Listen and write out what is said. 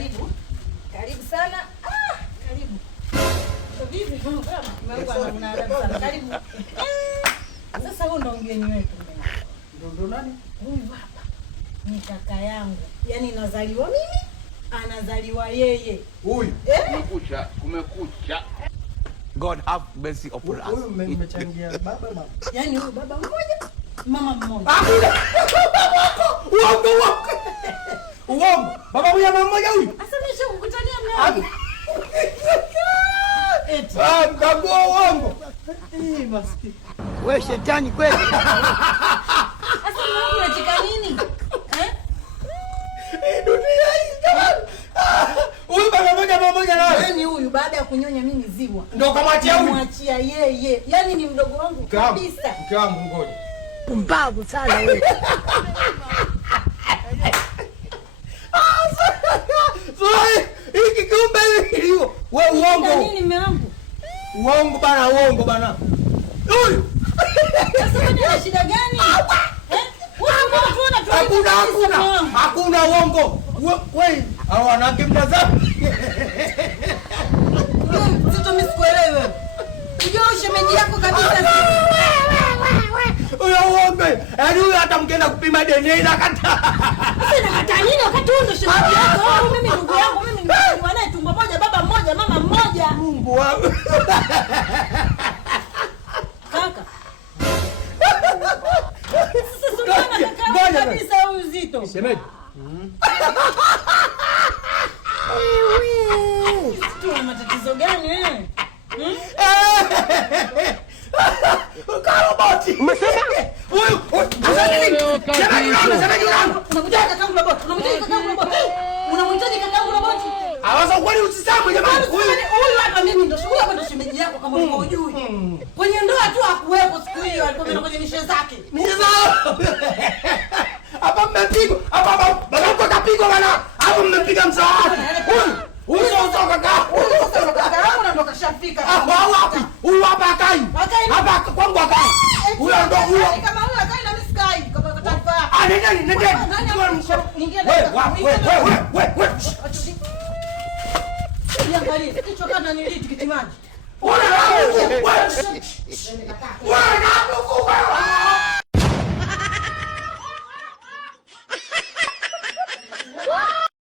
Karibu. Karibu sana. Karibu. Vipi baba? Karibu. Sasa huyu ndo mgeni wetu. Ndo nani? Huyu hapa ni kaka yangu. Yaani nazaliwa mimi, anazaliwa yeye. Huyu. Kumekucha. God have mercy upon us. Huyu mmechangia baba mama. Yaani huyu baba mmoja, mama mmoja. Uongo. Baba mmoja mama mmoja huyu. Sasa nimeshakukutania mlango. Eti. Mkagua uongo. Maskini. Wewe shetani kweli. Sasa mwanangu unacheka nini? Dunia hii jamani. Huyu baba mmoja na wewe. Yaani huyu baada ya kunyonya mimi ziwa. Ndio kamwachia huyu. Mwachia yeye. Yaani ni mdogo wangu kabisa. Mke wangu ngoja. Pumbavu sana wewe. Hiki kumbe hiyo. Wewe uongo. Nini mume wangu? Uongo bana. Huyu. Sasa wewe una shida gani? Hakuna uongo. Wewe hao wanawake mtazama. Sito msikuelewe wewe. Unajua shemeji yako kabisa. Huyo uongo. Yaani huyo hata mkienda kupima DNA inakataa. Sasa inakataa nini wakati huo ndo shemeji yako? Mimi ndugu yangu, mimi nimezaliwa naye tumbo moja, baba mmoja, mama mmoja. Mungu wangu. Kaka. Sasa sio kaka kabisa huyu Zito. Shemeji. Tuna matatizo gani wewe? Karoboti. Umesema? Huyu. Unamjua kakangu roboti. Unamhitaji kakangu roboti. Awasa kwani usisabu jamani. Huyu hapa mimi ndo huyu hapa ndo shemeji yako kama unajui. Kwenye ndoa tu hakuwepo siku hiyo alipokwenda kwenye mishe zake. Hapa mmepigwa. Hapa baba kapigwa bana. Hapo mmepiga msaada. Huyu sio kaka. Huyu sasa kaka yangu na ndo kashafika. Wapi? Huyu hapa akai. Hapa kwangu akai. Huyu ndo huyo. Kama huyu akai na mimi sikai kama katafa. Nendeni. Wewe. Niangalie kichwa kana niliti kitimaji. Wewe.